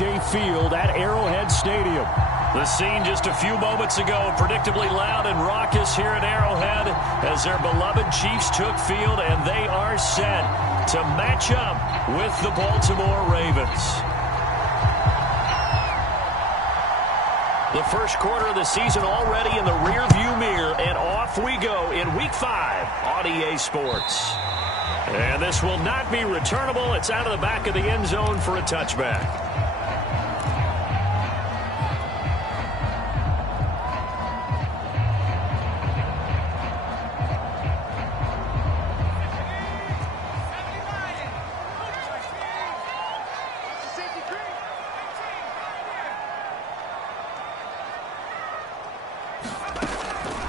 AT&T Field at Arrowhead Stadium. The scene just a few moments ago, predictably loud and raucous here at Arrowhead as their beloved Chiefs took field, and they are set to match up with the Baltimore Ravens. The first quarter of the season already in the rearview mirror, and off we go in Week 5 on EA Sports. And this will not be returnable. It's out of the back of the end zone for a touchback.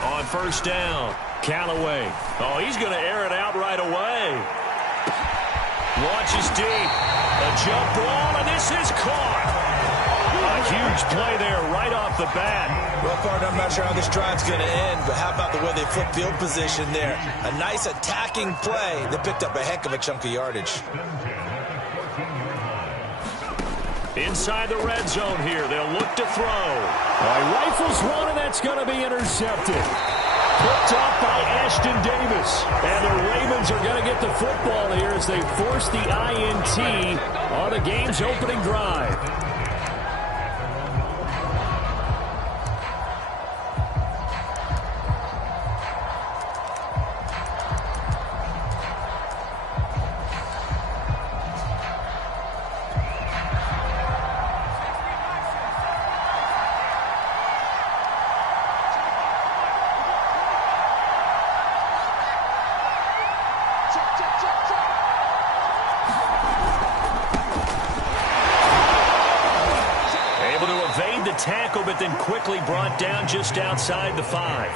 On first down, Callaway. Oh, he's going to air it out right away. Launches deep. A jump ball, and this is caught. A huge play there right off the bat. Well, partner, I'm not sure how this drive's going to end, but how about the way they flip field position there? A nice attacking play that picked up a heck of a chunk of yardage. Inside the red zone here, they'll look to throw. Rifles one, and that's going to be intercepted. Picked up by Ashton Davis. And the Ravens are going to get the football here as they force the INT on the game's opening drive. Tackle, but then quickly brought down just outside the 5.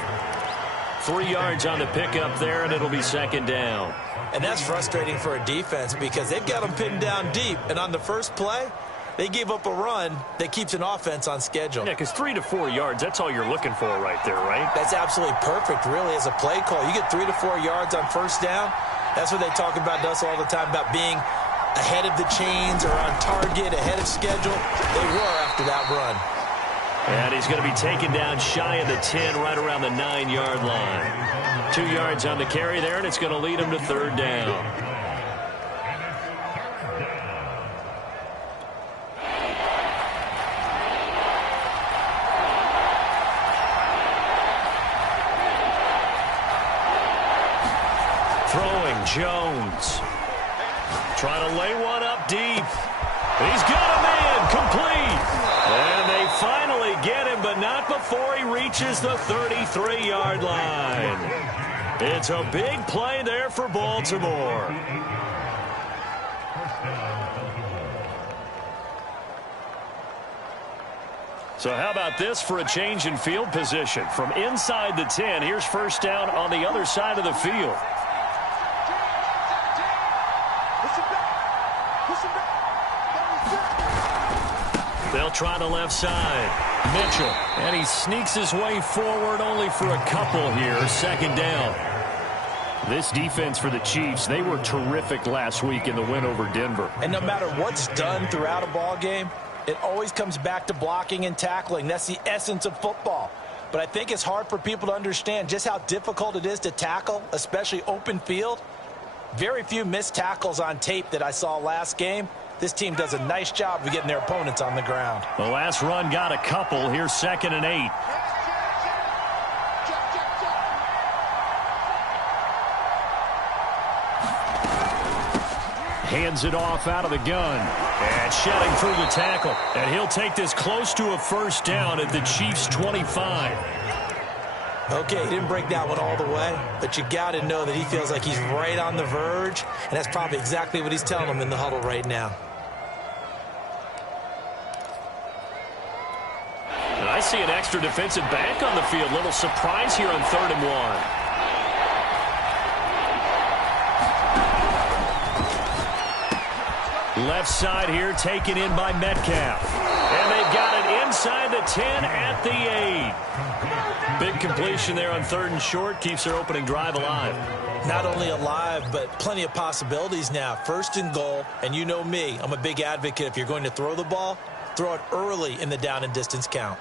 3 yards on the pickup there, and it'll be second down. And that's frustrating for a defense because they've got them pinned down deep. And on the first play, they gave up a run that keeps an offense on schedule. Yeah, because 3 to 4 yards, that's all you're looking for right there, right? That's absolutely perfect, really, as a play call. You get 3 to 4 yards on first down. That's what they talk about to us all the time, about being ahead of the chains or on target, ahead of schedule. They were after that run. And he's going to be taken down shy of the 10, right around the 9-yard line. 2 yards on the carry there, and it's going to lead him to third down. Throwing, Jones. Trying to lay one up deep. He's got him in, complete. And they finally get him, but not before he reaches the 33-yard line. It's a big play there for Baltimore. So how about this for a change in field position? From inside the 10, here's first down on the other side of the field. They'll try the left side. Mitchell. And he sneaks his way forward only for a couple here. Second down. This defense for the Chiefs, they were terrific last week in the win over Denver. And no matter what's done throughout a ball game, it always comes back to blocking and tackling. That's the essence of football. But I think it's hard for people to understand just how difficult it is to tackle, especially open field. Very few missed tackles on tape that I saw last game. This team does a nice job of getting their opponents on the ground. The last run got a couple. Here's 2nd and 8. Hands it off out of the gun. And shedding through the tackle. And he'll take this close to a first down at the Chiefs' 25. Okay, he didn't break that one all the way, but you got to know that he feels like he's right on the verge, and that's probably exactly what he's telling them in the huddle right now. And I see an extra defensive back on the field. Little surprise here on 3rd and 1. Left side here taken in by Metcalf. And they've got it inside the 10 at the 8. Big completion there on 3rd and short. Keeps their opening drive alive. Not only alive, but plenty of possibilities now. 1st and goal, and you know me. I'm a big advocate. If you're going to throw the ball, throw it early in the down and distance count.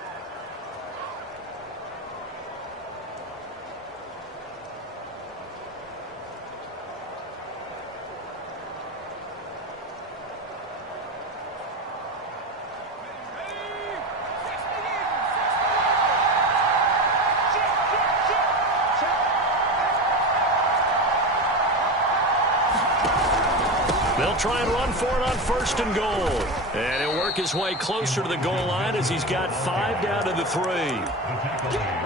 They'll try and run for it on 1st and goal. And he'll work his way closer to the goal line as he's got 5 down to the 3.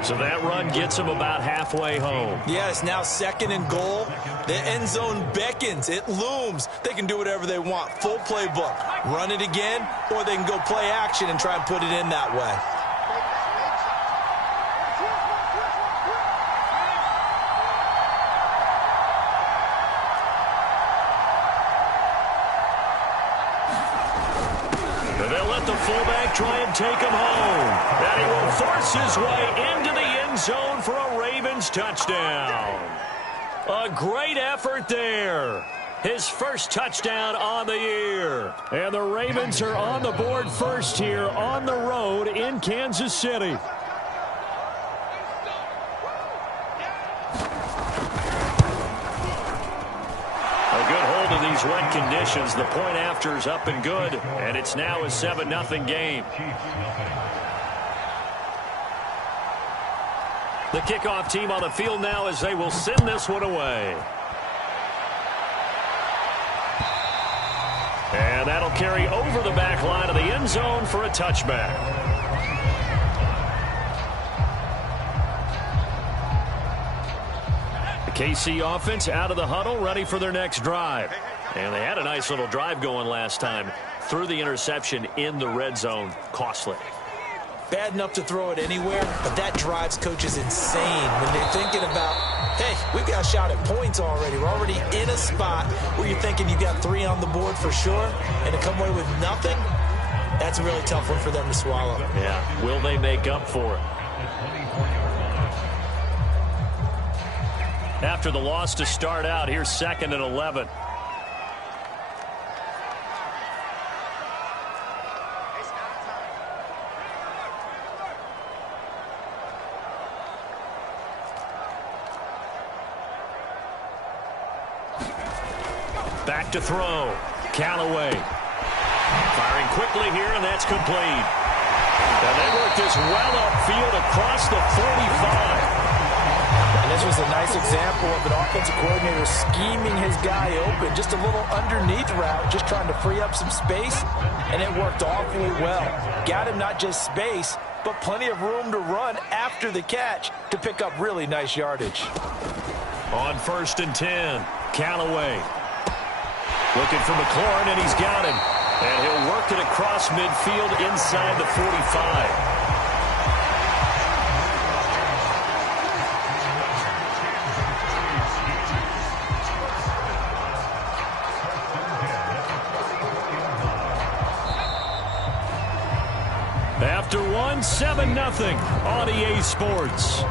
So that run gets him about halfway home. Yeah, it's now 2nd and goal. The end zone beckons. It looms. They can do whatever they want. Full playbook. Run it again, or they can go play action and try and put it in that way. The fullback try and take him home. And he will force his way into the end zone for a Ravens touchdown. A great effort there. His first touchdown on the year. And the Ravens are on the board first here on the road in Kansas City. These wet conditions, the point after is up and good, and it's now a 7-0 game. The kickoff team on the field now as they will send this one away. And that'll carry over the back line of the end zone for a touchback. KC offense out of the huddle, ready for their next drive. And they had a nice little drive going last time. Threw the interception in the red zone. Costly. Bad enough to throw it anywhere, but that drives coaches insane when they're thinking about, hey, we've got a shot at points already. We're already in a spot where you're thinking you've got 3 on the board for sure, and to come away with nothing, that's a really tough one for them to swallow. Yeah, will they make up for it? After the loss to start out, here's 2nd and 11. Back to throw. Callaway. Firing quickly here, and that's complete. And they work this well upfield across the 45. And this was a nice example of an offensive coordinator scheming his guy open. Just a little underneath route, just trying to free up some space, and it worked awfully well. Got him not just space, but plenty of room to run after the catch to pick up really nice yardage. On 1st and 10, Callaway. Looking for McLaurin, and he's got him. And he'll work it across midfield inside the 45. After one, 7-0 on EA Sports.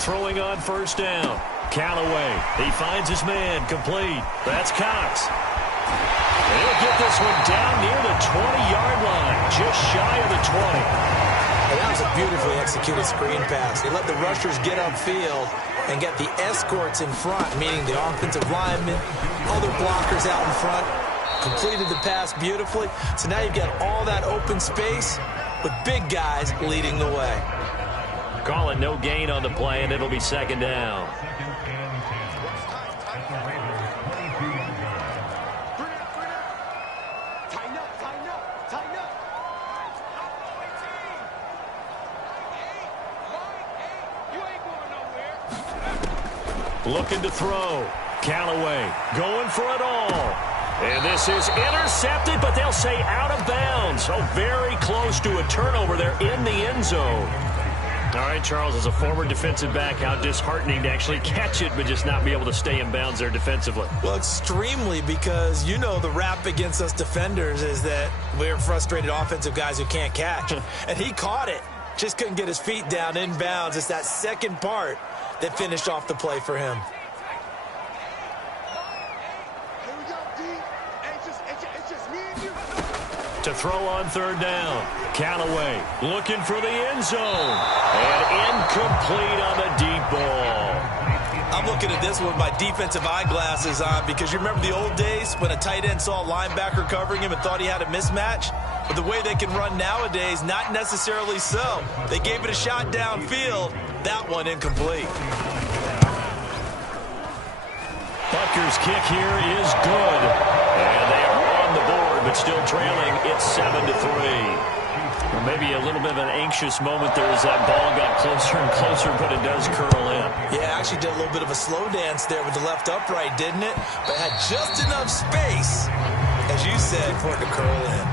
Throwing on 1st down. Callaway, he finds his man, complete. That's Cox. And he'll get this one down near the 20-yard line, just shy of the 20. And that was a beautifully executed screen pass. They let the rushers get upfield and get the escorts in front, meaning the offensive linemen, other blockers out in front, completed the pass beautifully. So now you've got all that open space with big guys leading the way. Call it no gain on the play, and it'll be 2nd down. Looking to throw. Callaway going for it all. And this is intercepted, but they'll say out of bounds. So very close to a turnover there in the end zone. All right, Charles, as a former defensive back, how disheartening to actually catch it but just not be able to stay in bounds there defensively. Well, extremely, because you know the rap against us defenders is that we're frustrated offensive guys who can't catch. And he caught it. Just couldn't get his feet down in bounds. It's that second part that finished off the play for him. To throw on third down. Callaway looking for the end zone. And incomplete on the deep ball. I'm looking at this with my defensive eyeglasses on because you remember the old days when a tight end saw a linebacker covering him and thought he had a mismatch? But the way they can run nowadays, not necessarily so. They gave it a shot downfield. That one incomplete. Butker's kick here is good. And they are on the board, but still trailing. It's 7-3. Well, maybe a little bit of an anxious moment there as that ball got closer and closer, but it does curl in. Yeah, actually did a little bit of a slow dance there with the left upright, didn't it? But had just enough space, as you said, for it to curl in.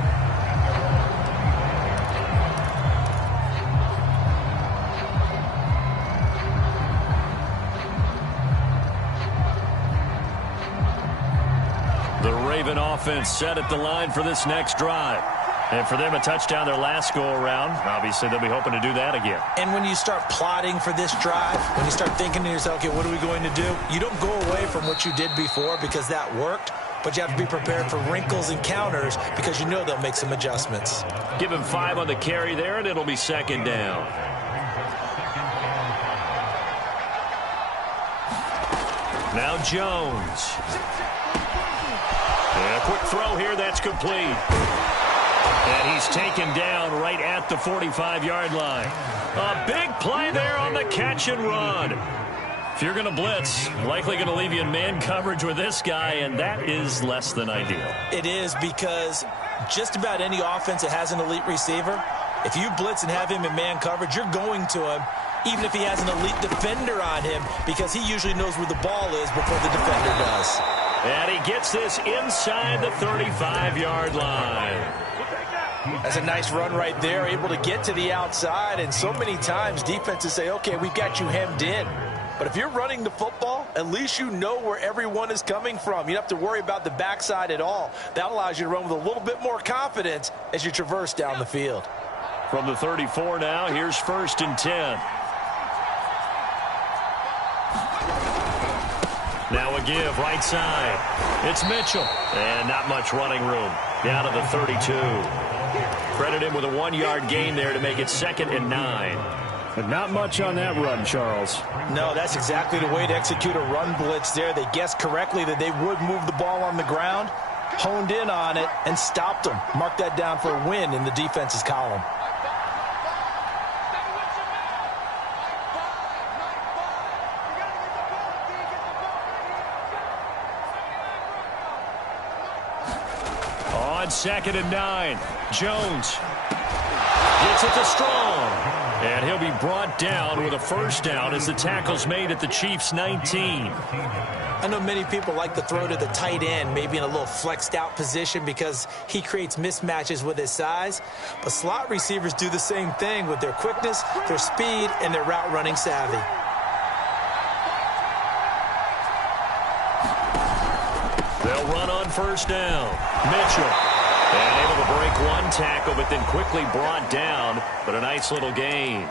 The Raven offense set at the line for this next drive. And for them, a touchdown their last go-around. Obviously, they'll be hoping to do that again. And when you start plotting for this drive, when you start thinking to yourself, okay, what are we going to do? You don't go away from what you did before because that worked, but you have to be prepared for wrinkles and counters because you know they'll make some adjustments. Give him 5 on the carry there, and it'll be second down. Now Jones. And a quick throw here, that's complete. And he's taken down right at the 45-yard line. A big play there on the catch and run. If you're going to blitz, likely going to leave you in man coverage with this guy, and that is less than ideal. It is, because just about any offense that has an elite receiver, if you blitz and have him in man coverage, you're going to him, even if he has an elite defender on him, because he usually knows where the ball is before the defender does. And he gets this inside the 35-yard line. That's a nice run right there, able to get to the outside, and so many times defenses say, okay, we've got you hemmed in. But if you're running the football, at least you know where everyone is coming from. You don't have to worry about the backside at all. That allows you to run with a little bit more confidence as you traverse down the field. From the 34 now, here's 1st and 10. Now a give, right side. It's Mitchell. And not much running room. Down to the 32. Credit him with a 1-yard gain there to make it 2nd and 9. But not much on that run, Charles. No, that's exactly the way to execute a run blitz there. They guessed correctly that they would move the ball on the ground, honed in on it, and stopped them. Mark that down for a win in the defense's column. On 2nd and 9, Jones gets it to Strong. And he'll be brought down with a first down as the tackle's made at the Chiefs' 19. I know many people like to throw to the tight end, maybe in a little flexed out position because he creates mismatches with his size. But slot receivers do the same thing with their quickness, their speed, and their route running savvy. They'll run on first down. Mitchell. And able to break one tackle, but then quickly brought down. But a nice little gain.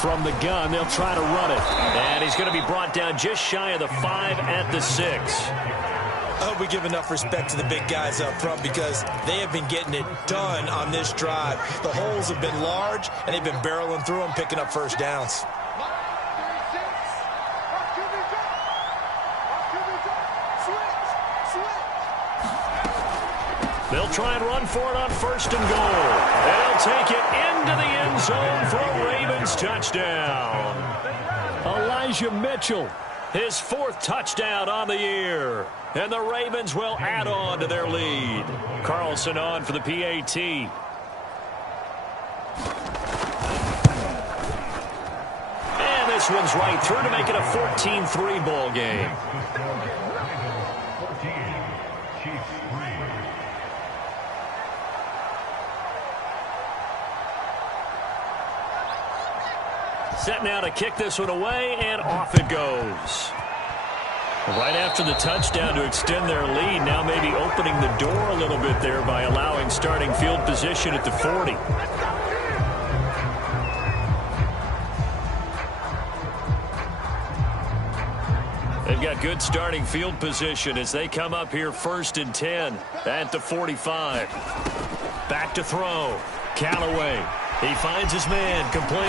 From the gun, they'll try to run it. And he's going to be brought down just shy of the 5 at the 6. I hope we give enough respect to the big guys up front because they have been getting it done on this drive. The holes have been large, and they've been barreling through them, picking up first downs. They'll try and run for it on 1st and goal. They'll take it into the end zone for a Ravens touchdown. Elijah Mitchell, his 4th touchdown on the year. And the Ravens will add on to their lead. Carlson on for the PAT. And this one's right through to make it a 14-3 ball game. Set now to kick this one away, and off it goes. Right after the touchdown to extend their lead, now maybe opening the door a little bit there by allowing starting field position at the 40. They've got good starting field position as they come up here 1st and 10 at the 45. Back to throw. Callaway. He finds his man, complete.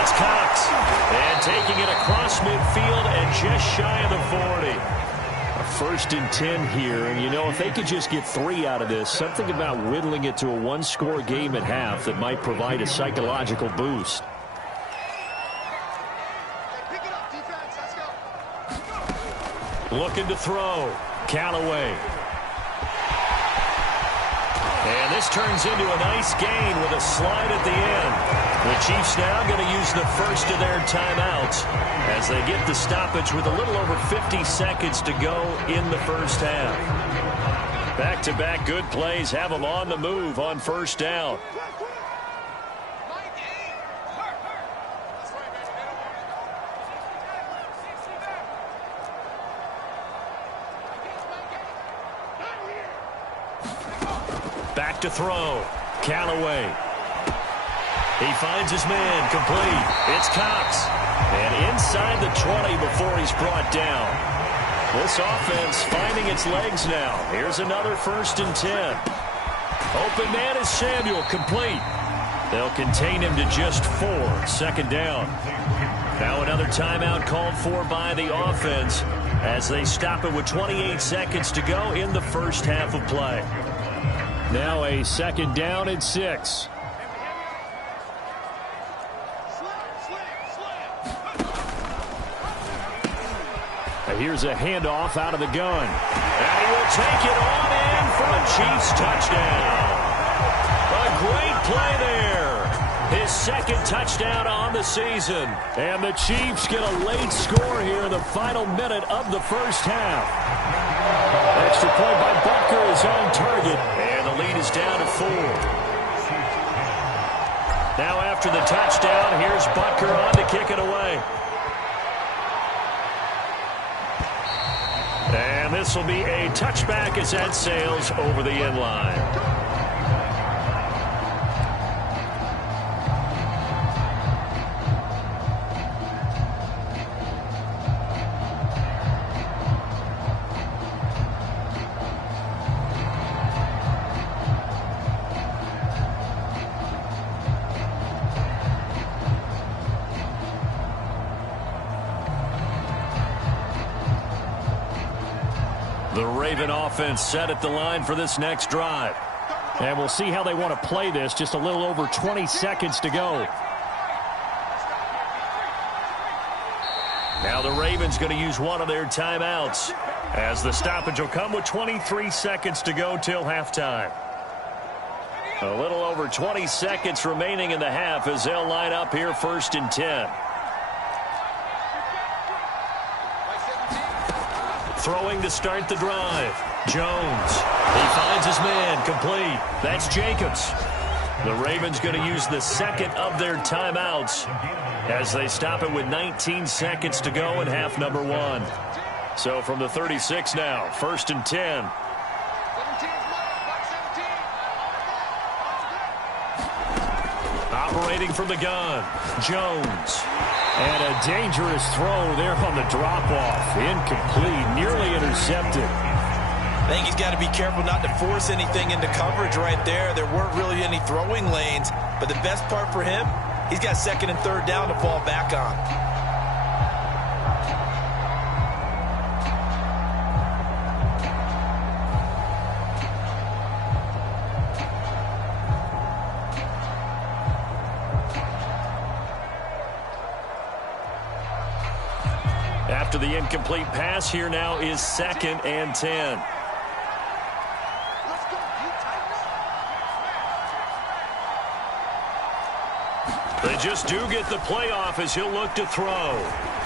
It's Cox. And taking it across midfield and just shy of the 40. A 1st and 10 here, and you know, if they could just get 3 out of this, something about whittling it to a 1-score game at half that might provide a psychological boost. Looking to throw. Callaway. And this turns into a nice gain with a slide at the end. The Chiefs now going to use the 1st of their timeouts as they get the stoppage with a little over 50 seconds to go in the 1st half. Back-to-back good plays have them on the move on 1st down. Back to throw. Callaway. He finds his man, complete. It's Cox. And inside the 20 before he's brought down. This offense finding its legs now. Here's another 1st and 10. Open man is Samuel, complete. They'll contain him to just 4. 2nd down. Now another timeout called for by the offense as they stop it with 28 seconds to go in the 1st half of play. Now a 2nd down and 6. Here's a handoff out of the gun. And he will take it on in for a Chiefs touchdown. A great play there. His 2nd touchdown on the season. And the Chiefs get a late score here in the final minute of the 1st half. Extra point by Butker is on target. And the lead is down to 4. Now after the touchdown, here's Butker on to kick it away. And this will be a touchback as that sails over the end line. The Raven offense set at the line for this next drive. And we'll see how they want to play this. Just a little over 20 seconds to go. Now the Ravens going to use one of their timeouts as the stoppage will come with 23 seconds to go till halftime. A little over 20 seconds remaining in the half as they'll line up here 1st and 10. Throwing to start the drive. Jones. He finds his man, complete. That's Jacobs. The Ravens going to use the 2nd of their timeouts as they stop it with 19 seconds to go in half number 1. So from the 36 now, 1st and 10. Operating from the gun, Jones. And a dangerous throw there on the drop-off. Incomplete, nearly intercepted. I think he's got to be careful not to force anything into coverage right there. There weren't really any throwing lanes, but the best part for him, he's got 2nd and 3rd down to fall back on. After the incomplete pass, here now is 2nd and 10. They just do get the play off as he'll look to throw.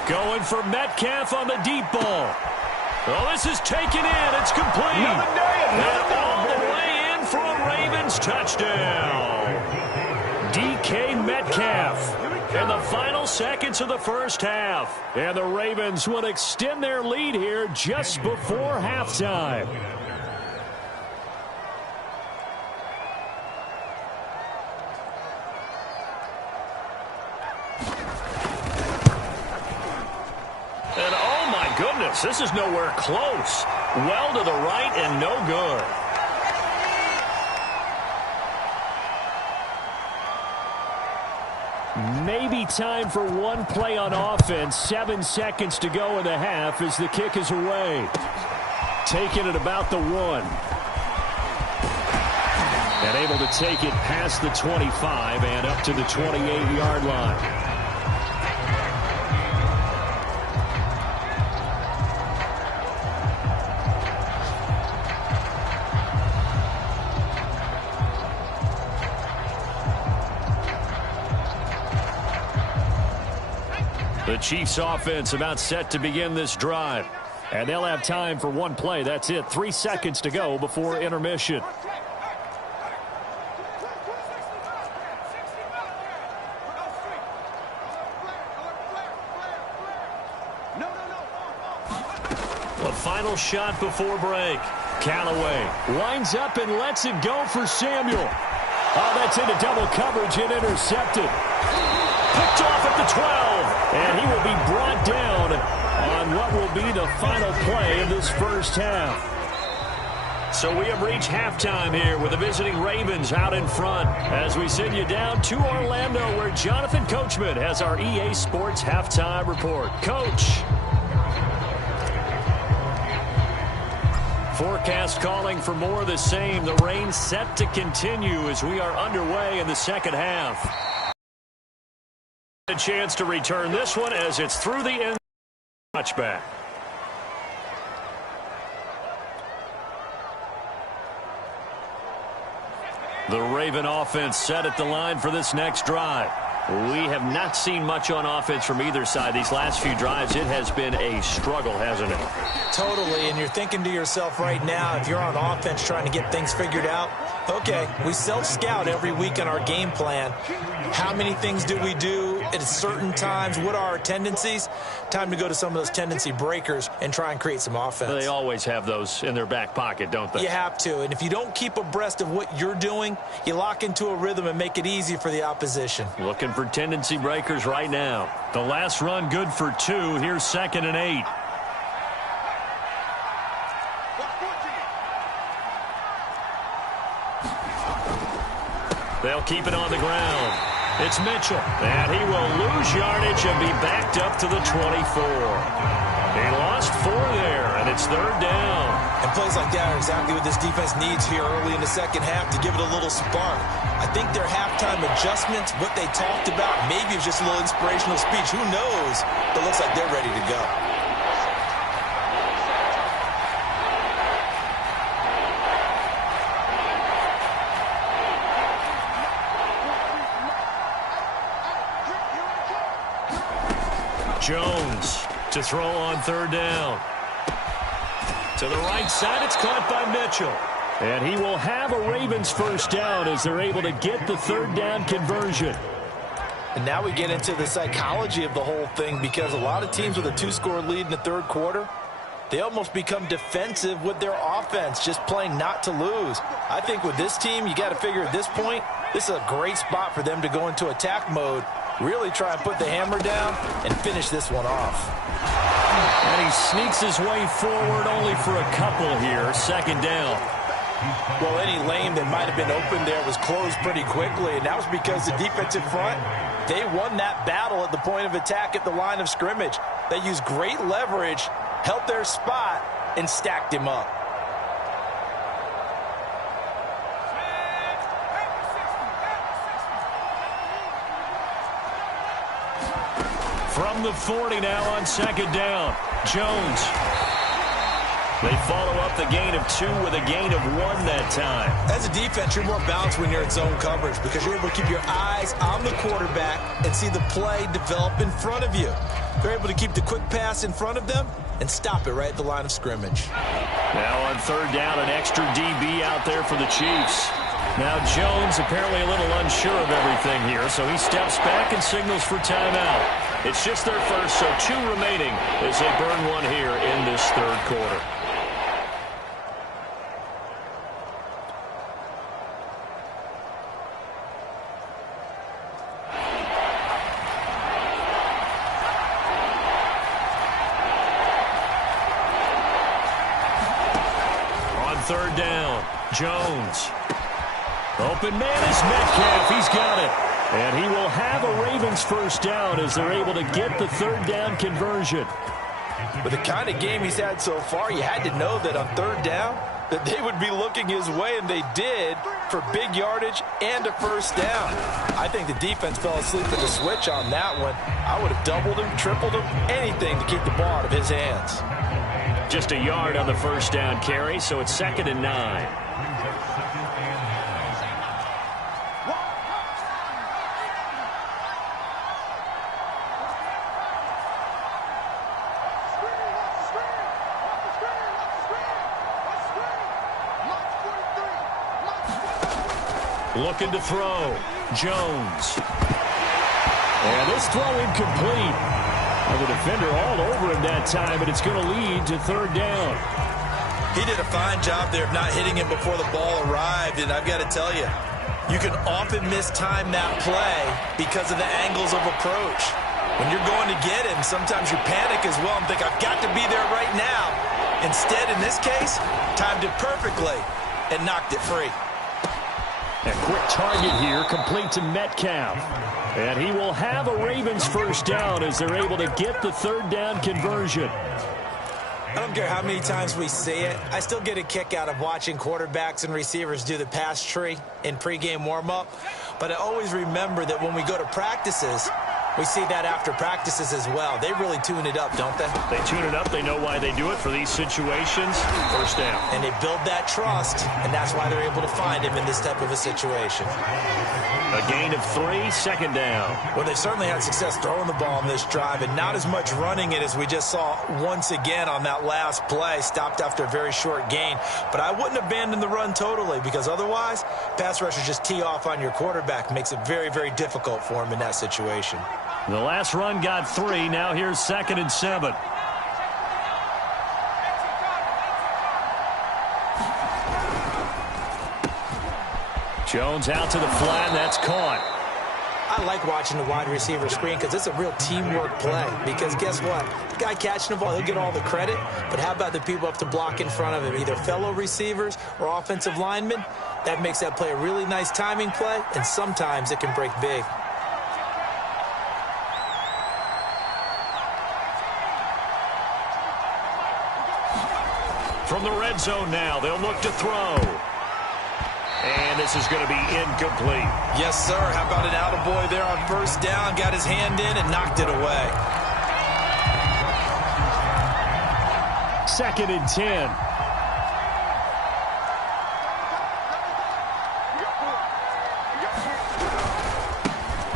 Going for Metcalf on the deep ball. Oh, this is taken in. It's complete. And all the way in for a Ravens touchdown. DK Metcalf in the final seconds of the first half. And the Ravens will extend their lead here just before halftime. And oh my goodness, this is nowhere close. Well to the right and no good. Maybe time for one play on offense. 7 seconds to go in the half as the kick is away. Taking it about the 1. And able to take it past the 25 and up to the 28-yard line. The Chiefs offense about set to begin this drive. And they'll have time for one play. That's it. 3 seconds to go before intermission. The final shot before break. Callaway lines up and lets it go for Samuel. Oh, that's into double coverage and intercepted. Picked off at the 12. And he will be brought down on what will be the final play of this first half. So we have reached halftime here with the visiting Ravens out in front as we send you down to Orlando where Jonathan Coachman has our EA Sports halftime report. Coach. Forecast calling for more of the same. The rain set to continue as we are underway in the second half. A chance to return this one as it's through the end. Touchback. The Raven offense set at the line for this next drive. We have not seen much on offense from either side. These last few drives, it has been a struggle, hasn't it? Totally, and you're thinking to yourself right now, if you're on offense trying to get things figured out, okay, we self-scout every week on our game plan. How many things do we do at certain times? What are our tendencies? Time to go to some of those tendency breakers and try and create some offense. They always have those in their back pocket, don't they? You have to, and if you don't keep abreast of what you're doing, you lock into a rhythm and make it easy for the opposition. Looking for tendency breakers right now. The last run good for 2. Here's 2nd and 8. They'll keep it on the ground. It's Mitchell, and he will lose yardage and be backed up to the 24. He lost 4 there, and it's 3rd down. And plays like that are exactly what this defense needs here early in the second half to give it a little spark. I think their halftime adjustments, what they talked about, maybe it's just a little inspirational speech. Who knows? But it looks like they're ready to go. Jones to throw on 3rd down. To the right side, it's caught by Mitchell. And he will have a Ravens first down as they're able to get the 3rd down conversion. And now we get into the psychology of the whole thing because a lot of teams with a 2-score lead in the 3rd quarter, they almost become defensive with their offense, just playing not to lose. I think with this team, you got to figure at this point, this is a great spot for them to go into attack mode, really try and put the hammer down and finish this one off. And he sneaks his way forward only for a couple here. 2nd down. Well, any lane that might have been open there was closed pretty quickly, and that was because the defensive front, they won that battle at the point of attack at the line of scrimmage. They used great leverage, held their spot, and stacked him up. From the 40 now on second down. Jones. They follow up the gain of 2 with a gain of 1 that time. As a defense, you're more balanced when you're in zone coverage because you're able to keep your eyes on the quarterback and see the play develop in front of you. They're able to keep the quick pass in front of them and stop it right at the line of scrimmage. Now on third down, an extra DB out there for the Chiefs. Now Jones apparently a little unsure of everything here, so he steps back and signals for timeout. It's just their first, so 2 remaining as they burn 1 here in this third quarter. On third down, Jones. Open man is Metcalf. He's got it. And he will have a Ravens first down as they're able to get the third down conversion. With the kind of game he's had so far, you had to know that on third down that they would be looking his way, and they did, for big yardage and a first down. I think the defense fell asleep at the switch on that one. I would have doubled him, tripled him, anything to keep the ball out of his hands. Just a yard on the first down carry, so it's 2nd and 9. Looking to throw. Jones. And this throw incomplete. And the defender all over him that time, but it's going to lead to third down. He did a fine job there of not hitting him before the ball arrived, and I've got to tell you, you can often mistime that play because of the angles of approach. When you're going to get him, sometimes you panic as well and think, I've got to be there right now. Instead, in this case, timed it perfectly and knocked it free. A quick target here, complete to Metcalf. And he will have a Ravens first down as they're able to get the third down conversion. I don't care how many times we see it. I still get a kick out of watching quarterbacks and receivers do the pass tree in pregame warm-up. But I always remember that when we go to practices, we see that after practices as well. They really tune it up, don't they? They tune it up. They know why they do it for these situations. First down. And they build that trust, and that's why they're able to find him in this type of a situation. A gain of 3, second down. Well, they certainly had success throwing the ball on this drive and not as much running it as we just saw once again on that last play. Stopped after a very short gain. But I wouldn't abandon the run totally because otherwise, pass rushers just tee off on your quarterback. Makes it very, very difficult for him in that situation. The last run got 3. Now here's 2nd and 7. Jones out to the flat, and that's caught. I like watching the wide receiver screen because it's a real teamwork play. Because guess what? The guy catching the ball, he'll get all the credit. But how about the people up to block in front of him, either fellow receivers or offensive linemen? That makes that play a really nice timing play, and sometimes it can break big. From the red zone now, they'll look to throw. And this is going to be incomplete. Yes, sir. How about an attaboy there on first down? Got his hand in and knocked it away. 2nd and 10.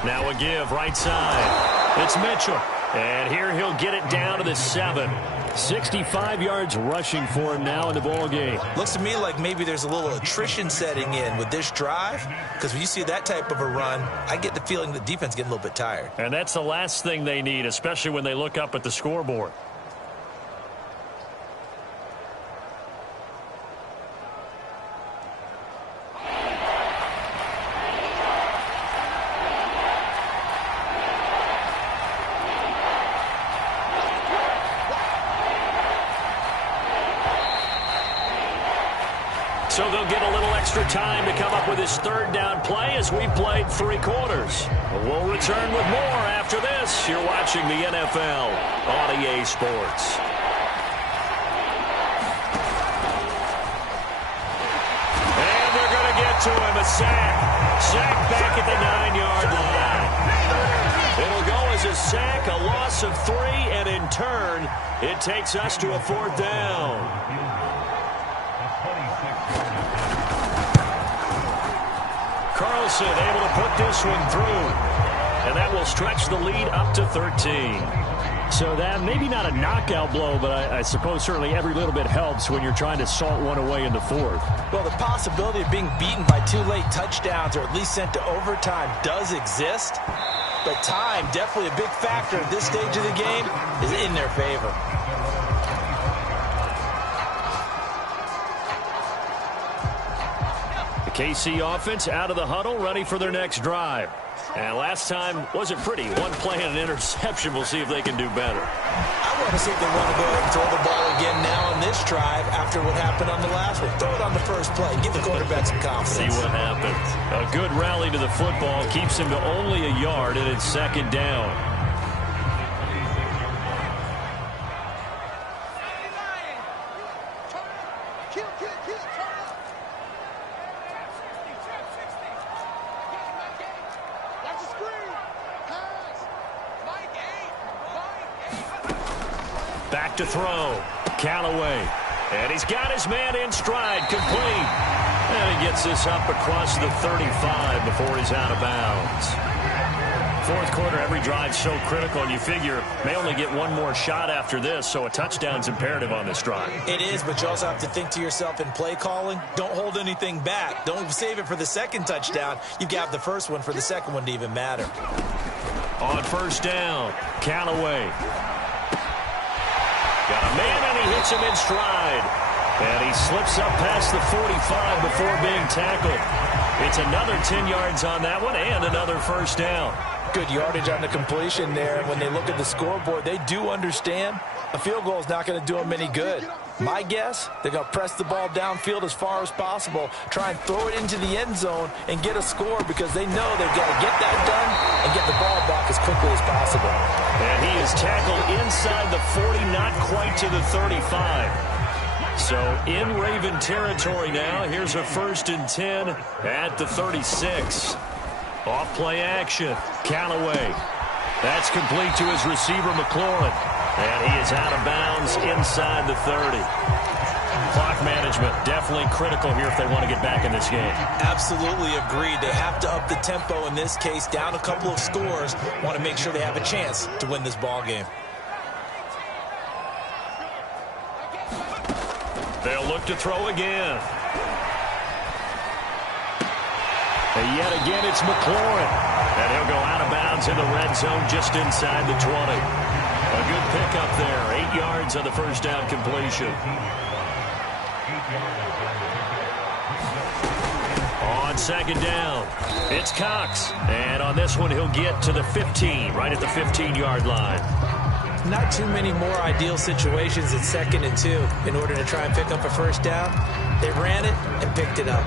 Now a give, right side. It's Mitchell. And here he'll get it down to the 7. 65 yards rushing for him now in the ball game. Looks to me like maybe there's a little attrition setting in with this drive, because when you see that type of a run, I get the feeling the defense getting a little bit tired. And that's the last thing they need, especially when they look up at the scoreboard. So they'll get a little extra time to come up with his third down play as we played 3 quarters. We'll return with more after this. You're watching the NFL on EA Sports. And they're going to get to him. A sack. Sack back at the 9-yard line. It'll go as a sack, a loss loss of 3, and in turn, it takes us to a 4th down. Carlson able to put this one through, and that will stretch the lead up to 13. So that maybe not a knockout blow, but I suppose certainly every little bit helps when you're trying to salt one away in the 4th. Well, the possibility of being beaten by 2 late touchdowns or at least sent to overtime does exist, but time, definitely a big factor at this stage of the game, is in their favor. The KC offense out of the huddle, ready for their next drive. And last time wasn't pretty. 1 play and an interception. We'll see if they can do better. I want to see if they want to go ahead and throw the ball again now on this drive after what happened on the last one. Throw it on the first play. Give the quarterback some confidence. See what happens. A good rally to the football keeps him to only a yard, and it's 2nd down. Back to throw. Callaway. And he's got his man in stride. Complete. And he gets this up across the 35 before he's out of bounds. 4th quarter, every drive so critical, and you figure may only get 1 more shot after this, so a touchdown's imperative on this drive. It is, but you also have to think to yourself in play calling, don't hold anything back. Don't save it for the 2nd touchdown. You've got the 1st one for the 2nd one to even matter. On 1st down, Callaway. Got a man, and he hits him in stride. And he slips up past the 45 before being tackled. It's another 10 yards on that one and another 1st down. Good yardage on the completion there. When they look at the scoreboard, they do understand a field goal is not going to do them any good. My guess, they're going to press the ball downfield as far as possible, try and throw it into the end zone and get a score because they know they've got to get that done and get the ball back as quickly as possible. And he is tackled inside the 40, not quite to the 35. So in Raven territory now. Here's a 1st and 10 at the 36. Off play action. Callaway. That's complete to his receiver, McLaurin. And he is out of bounds inside the 30. Clock management definitely critical here if they want to get back in this game. Absolutely agreed. They have to up the tempo in this case, down a couple of scores. Want to make sure they have a chance to win this ball game. They'll look to throw again. And yet again, it's McLaurin. And he'll go out of bounds in the red zone just inside the 20. A good pickup there. 8 yards on the 1st down completion. On 2nd down, it's Cox. And on this one, he'll get to the 15, right at the 15-yard line. Not too many more ideal situations at 2nd and 2 in order to try and pick up a 1st down. They ran it and picked it up.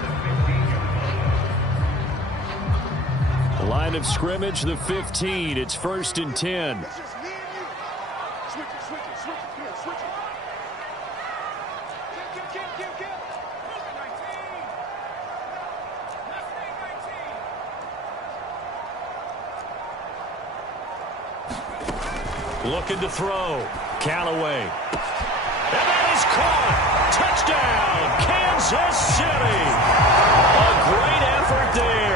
Line of scrimmage, the 15. It's 1st and 10. Looking to throw. Callaway. And that is caught. Touchdown, Kansas City. A great effort there.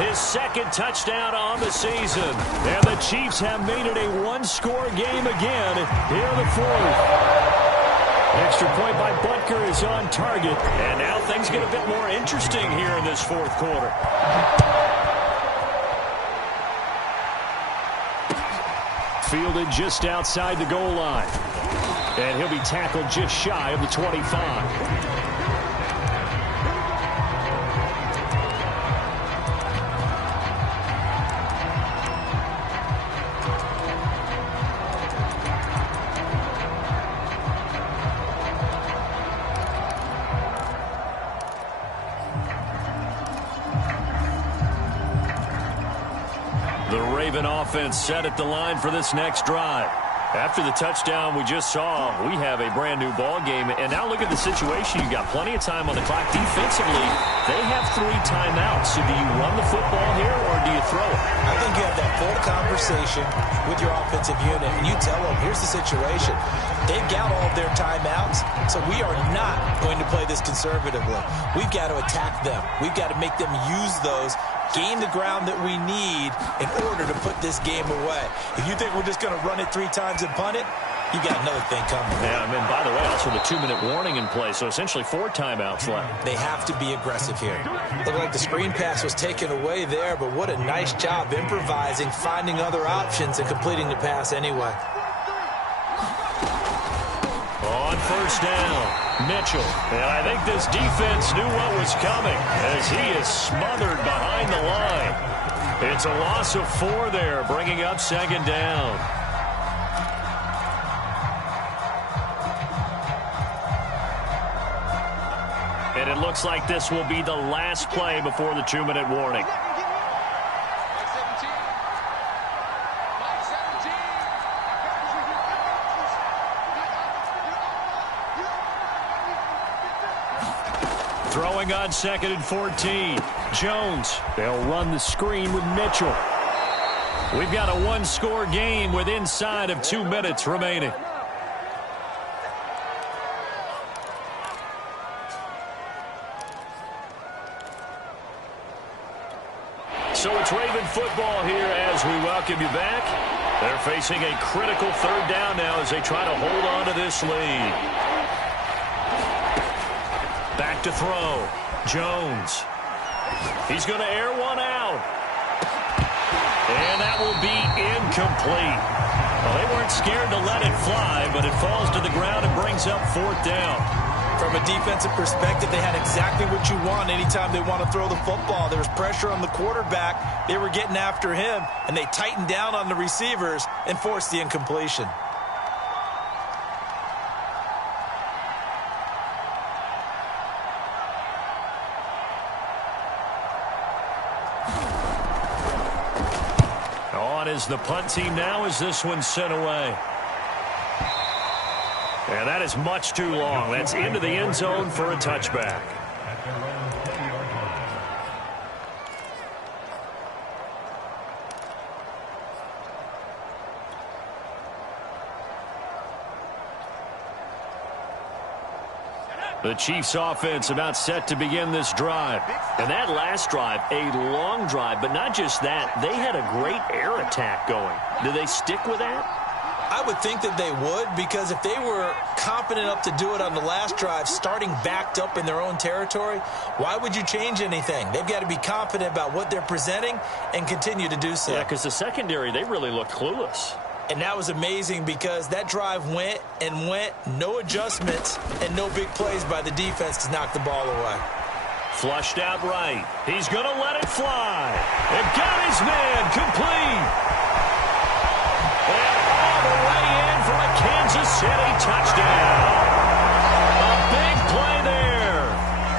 His 2nd touchdown on the season. And the Chiefs have made it a 1-score game again here in the 4th. Extra point by Butker is on target. And now things get a bit more interesting here in this 4th quarter. Fielded just outside the goal line. And he'll be tackled just shy of the 25. The Raven offense set at the line for this next drive. After the touchdown we just saw, we have a brand-new ball game. And now look at the situation. You've got plenty of time on the clock. Defensively, they have 3 timeouts. So do you run the football here, or do you throw it? I think you have that full conversation with your offensive unit, and you tell them, here's the situation. They've got all of their timeouts, so we are not going to play this conservatively. We've got to attack them. We've got to make them use those, gain the ground that we need in order to put this game away. If you think we're just going to run it 3 times and punt it, you got another thing coming. Yeah, I mean, by the way, also the 2-minute warning in play, so essentially 4 timeouts left. They have to be aggressive here. Looked like the screen pass was taken away there, but what a nice job improvising, finding other options, and completing the pass anyway. On first down, Mitchell. And I think this defense knew what was coming as he is smothered behind the line. It's a loss of 4 there, bringing up 2nd down. And it looks like this will be the last play before the 2-minute warning. Throwing on 2nd and 14. Jones. They'll run the screen with Mitchell. We've got a 1-score game with inside of 2 minutes remaining. So it's Raven football here as we welcome you back. They're facing a critical 3rd down now as they try to hold on to this lead. Back to throw. Jones. He's going to air one out. And that will be incomplete. Well, they weren't scared to let it fly, but it falls to the ground and brings up 4th down. From a defensive perspective, they had exactly what you want anytime they want to throw the football. There was pressure on the quarterback. They were getting after him, and they tightened down on the receivers and forced the incompletion. On is the punt team now as this one's sent away. And that is much too long. That's into the end zone for a touchback. The Chiefs offense about set to begin this drive. And that last drive, a long drive, but not just that. They had a great air attack going. Do they stick with that? I would think that they would, because if they were confident enough to do it on the last drive, starting backed up in their own territory, why would you change anything? They've got to be confident about what they're presenting and continue to do so. Yeah, because the secondary, they really looked clueless. And that was amazing because that drive went and went, no adjustments and no big plays by the defense to knock the ball away. Flushed out right. He's going to let it fly. And got his man complete. And all the way in for a Kansas City touchdown. A big play there.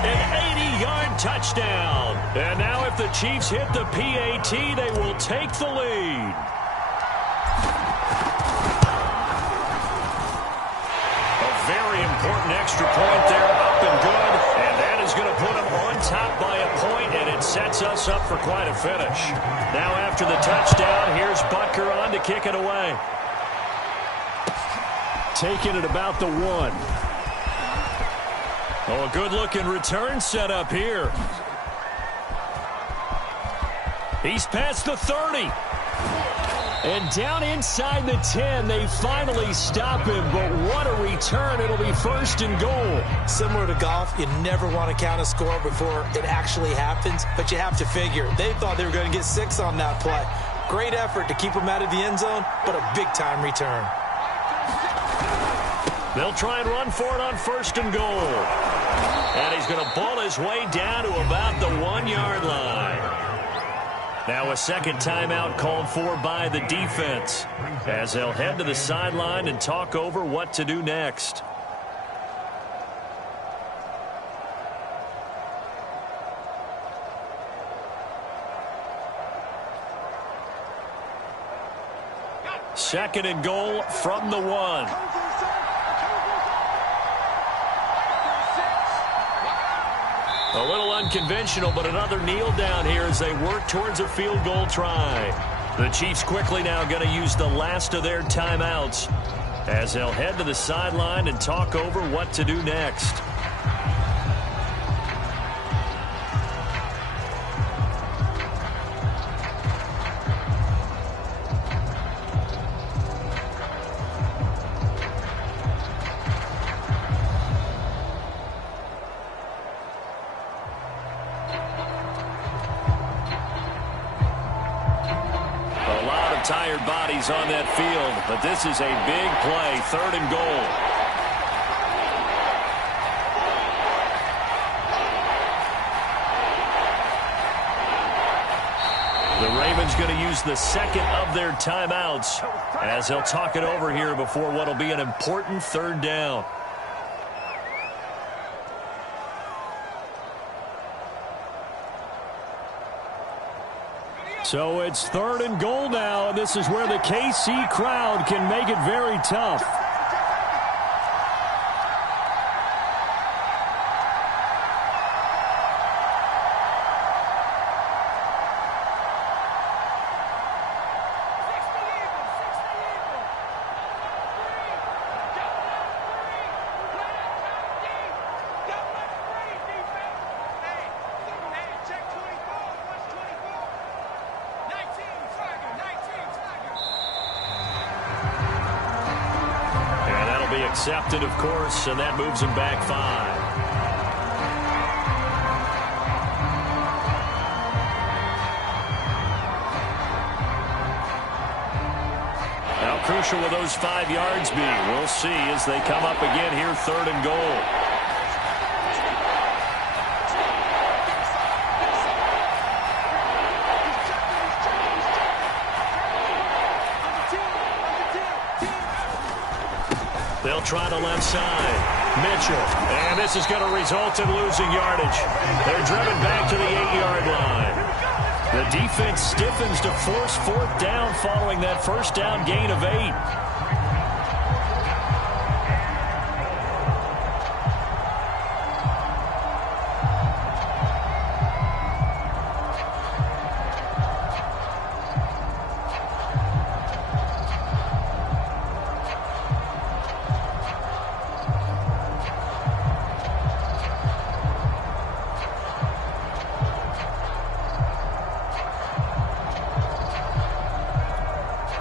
An 80-yard touchdown. And now if the Chiefs hit the PAT, they will take the lead. Very important extra point there, up and good, and that is going to put them on top by a point, and it sets us up for quite a finish. Now after the touchdown, here's Butker on to kick it away. Taking it about the 1. Oh, a good-looking return set up here. He's past the 30. And down inside the 10, they finally stop him. But what a return. It'll be 1st and goal. Similar to golf, you never want to count a score before it actually happens. But you have to figure. They thought they were going to get 6 on that play. Great effort to keep them out of the end zone, but a big-time return. They'll try and run for it on 1st and goal. And he's going to ball his way down to about the 1-yard line. Now a second timeout called for by the defense as they'll head to the sideline and talk over what to do next. Second and goal from the 1. A little unconventional, but another kneel down here as they work towards a field goal try. The Chiefs quickly now going to use the last of their timeouts as they'll head to the sideline and talk over what to do next. Tired bodies on that field, but this is a big play, 3rd and goal. The Ravens going to use the second of their timeouts as they'll talk it over here before what will be an important 3rd down. So it's 3rd and goal now, and this is where the KC crowd can make it very tough. Accepted, of course, and that moves him back 5. How crucial will those 5 yards be? We'll see as they come up again here, 3rd and goal. They'll try the left side. Mitchell. And this is going to result in losing yardage. They're driven back to the 8-yard line. The defense stiffens to force 4th down following that 1st down gain of 8.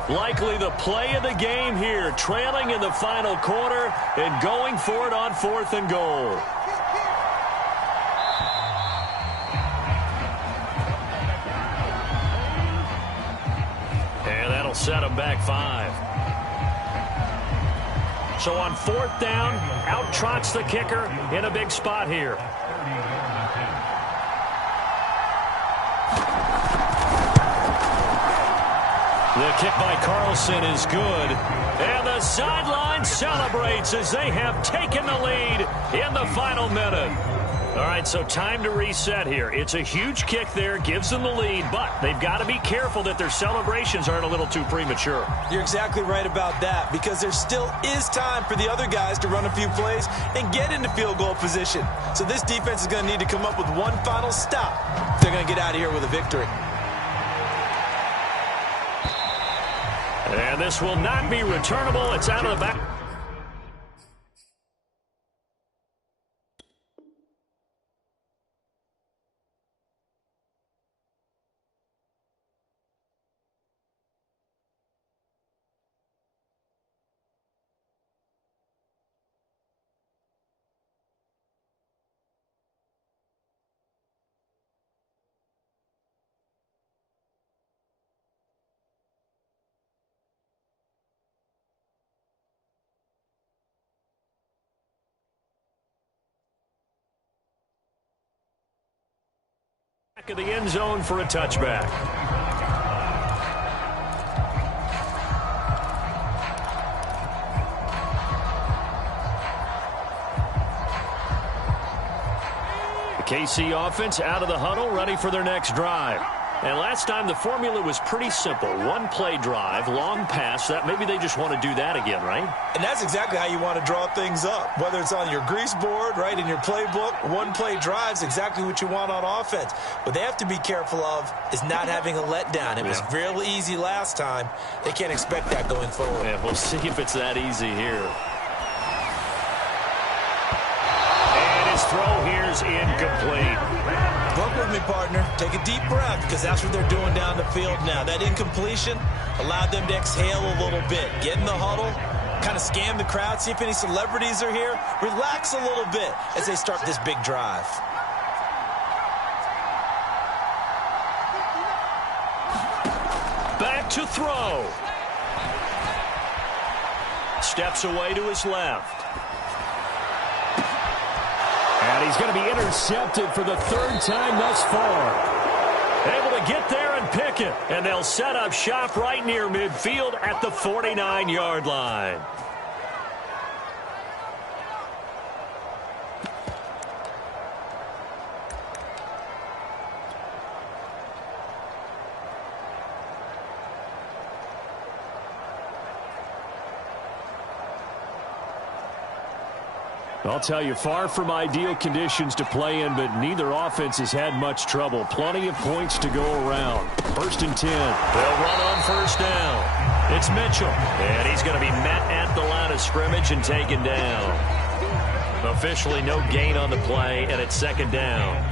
Likely the play of the game here, trailing in the final quarter and going for it on 4th and goal. And that'll set them back 5. So on 4th down, out trots the kicker in a big spot here. The kick by Carlson is good. And the sideline celebrates as they have taken the lead in the final minute. All right, so time to reset here. It's a huge kick there, gives them the lead, but they've got to be careful that their celebrations aren't a little too premature. You're exactly right about that, because there still is time for the other guys to run a few plays and get into field goal position. So this defense is going to need to come up with one final stop if they're going to get out of here with a victory. And this will not be returnable. It's out of the back. Back of the end zone for a touchback. The KC offense out of the huddle, ready for their next drive. And last time the formula was pretty simple. One play drive, long pass. That maybe they just want to do that again, right? And that's exactly how you want to draw things up. Whether it's on your grease board, right, in your playbook, one play drive's exactly what you want on offense. What they have to be careful of is not having a letdown. It was real easy last time. They can't expect that going forward. Yeah, we'll see if it's that easy here. His throw here's incomplete. Work with me, partner. Take a deep breath, because that's what they're doing down the field now. That incompletion allowed them to exhale a little bit. Get in the huddle, kind of scan the crowd, see if any celebrities are here. Relax a little bit as they start this big drive. Back to throw. Steps away to his left. And he's going to be intercepted for the third time thus far. Able to get there and pick it. And they'll set up shop right near midfield at the 49-yard line. I'll tell you, far from ideal conditions to play in, but neither offense has had much trouble. Plenty of points to go around. 1st and 10. They'll run on first down. It's Mitchell. And he's going to be met at the line of scrimmage and taken down. Officially no gain on the play, and it's 2nd down.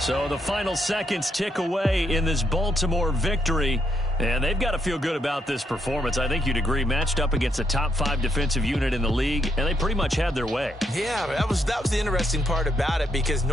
So the final seconds tick away in this Baltimore victory. And they've got to feel good about this performance. I think you'd agree, matched up against a top 5 defensive unit in the league, and they pretty much had their way. Yeah, that was the interesting part about it, because